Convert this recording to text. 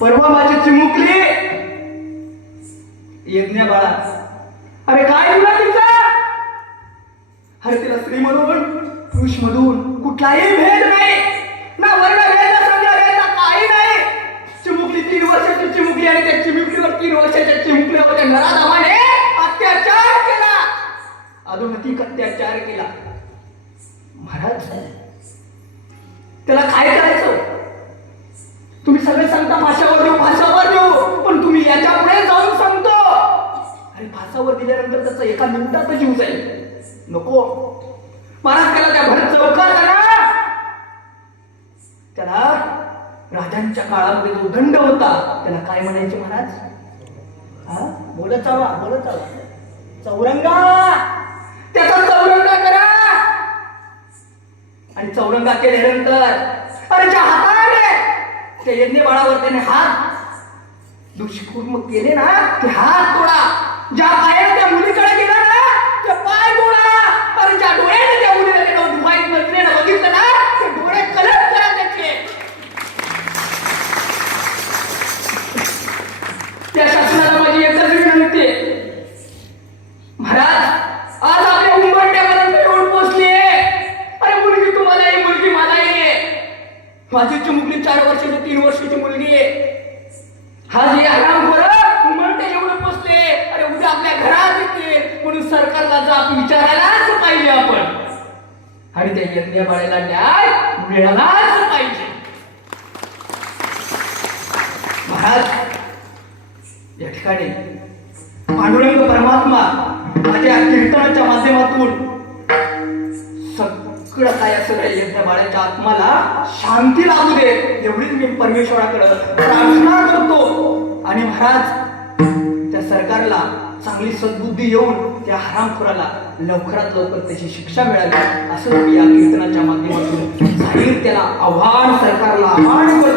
परवा माझी चिमुकली यज्ञ बाळा, अरे काय तुला तिचा? अरे तिला स्त्री मधून पुरुष मधून कुठलाही भेद नाही, ना वर्ण भेद ना संघ भेद ना काही नाही. चिमुकली 3 वर्षाची चिमुकली आणि त्या चिमुकलीवर 3 वर्षाच्या चिमुकलीवर त्या नराधमाने अत्याचार केला, अधोगतिक अत्याचार केला. महाराज त्याला काय करायचं? तुम्ही सगळे सांगता फाशावर देऊ, पण तुम्ही याच्या पुढे जाऊन सांगतो अरे फासावर दिल्यानंतर त्याचा एका मिनिटात जीव जाईल. नको महाराज, त्याला त्या भरत चौकात आणा. त्याला राजांच्या काळामध्ये जो दंड होता त्याला काय म्हणायचे महाराज? हा बोलत चावा चौरंगा. त्याचा चौरंगा करा. आणि चौरंगा केल्यानंतर अरे ज्या हाताने त्या यज्ञ बाळावर त्याने हात दुष्कर्म केले ना ते हात तोडा. ज्या पायाने त्या मुलीकडे गेला ना ते पाय तोडा. अरे ज्या डोळ्याने त्या मुलीला त्यानं वाईट नजरेनं बघितलं ना ते डोळे कलर करा त्याचे. त्या शासनाला माझी एकच विनंती आहे महाराज, आज आपल्या उंबरठ्यापर्यंत येऊन पोहोचली आहे. अरे मुलगी तुम्हाला आहे, मुलगी मला आहे. माझी चिमुकली 4 वर्षाची 3 वर्षाची मुलगी आहे. हा जे आरामखोर उंबरठ्या येऊन पोहोचले. अरे उद्या आपल्या घरात येतील म्हणून सरकारला जाब विचारायलाच पाहिजे आपण. आणि त्या यज्ञ बाळाला न्याय मिळालाच पाहिजे. महाराज या ठिकाणी पांडुरंग परमात्मा माझ्या कीर्तनाच्या माध्यमातून सगळं काय असं यज्ञ बाळाच्या आत्माला शांती लाभू दे एवढीच मी परमेश्वराकडे प्रार्थना करतो. आणि महाराज त्या सरकारला चांगली सद्बुद्धी येऊन त्या हरामखोराला लवकरात लवकर त्याची शिक्षा मिळावी असं मी या कीर्तनाच्या माध्यमातून जाहीर त्याला आव्हान, सरकारला आव्हान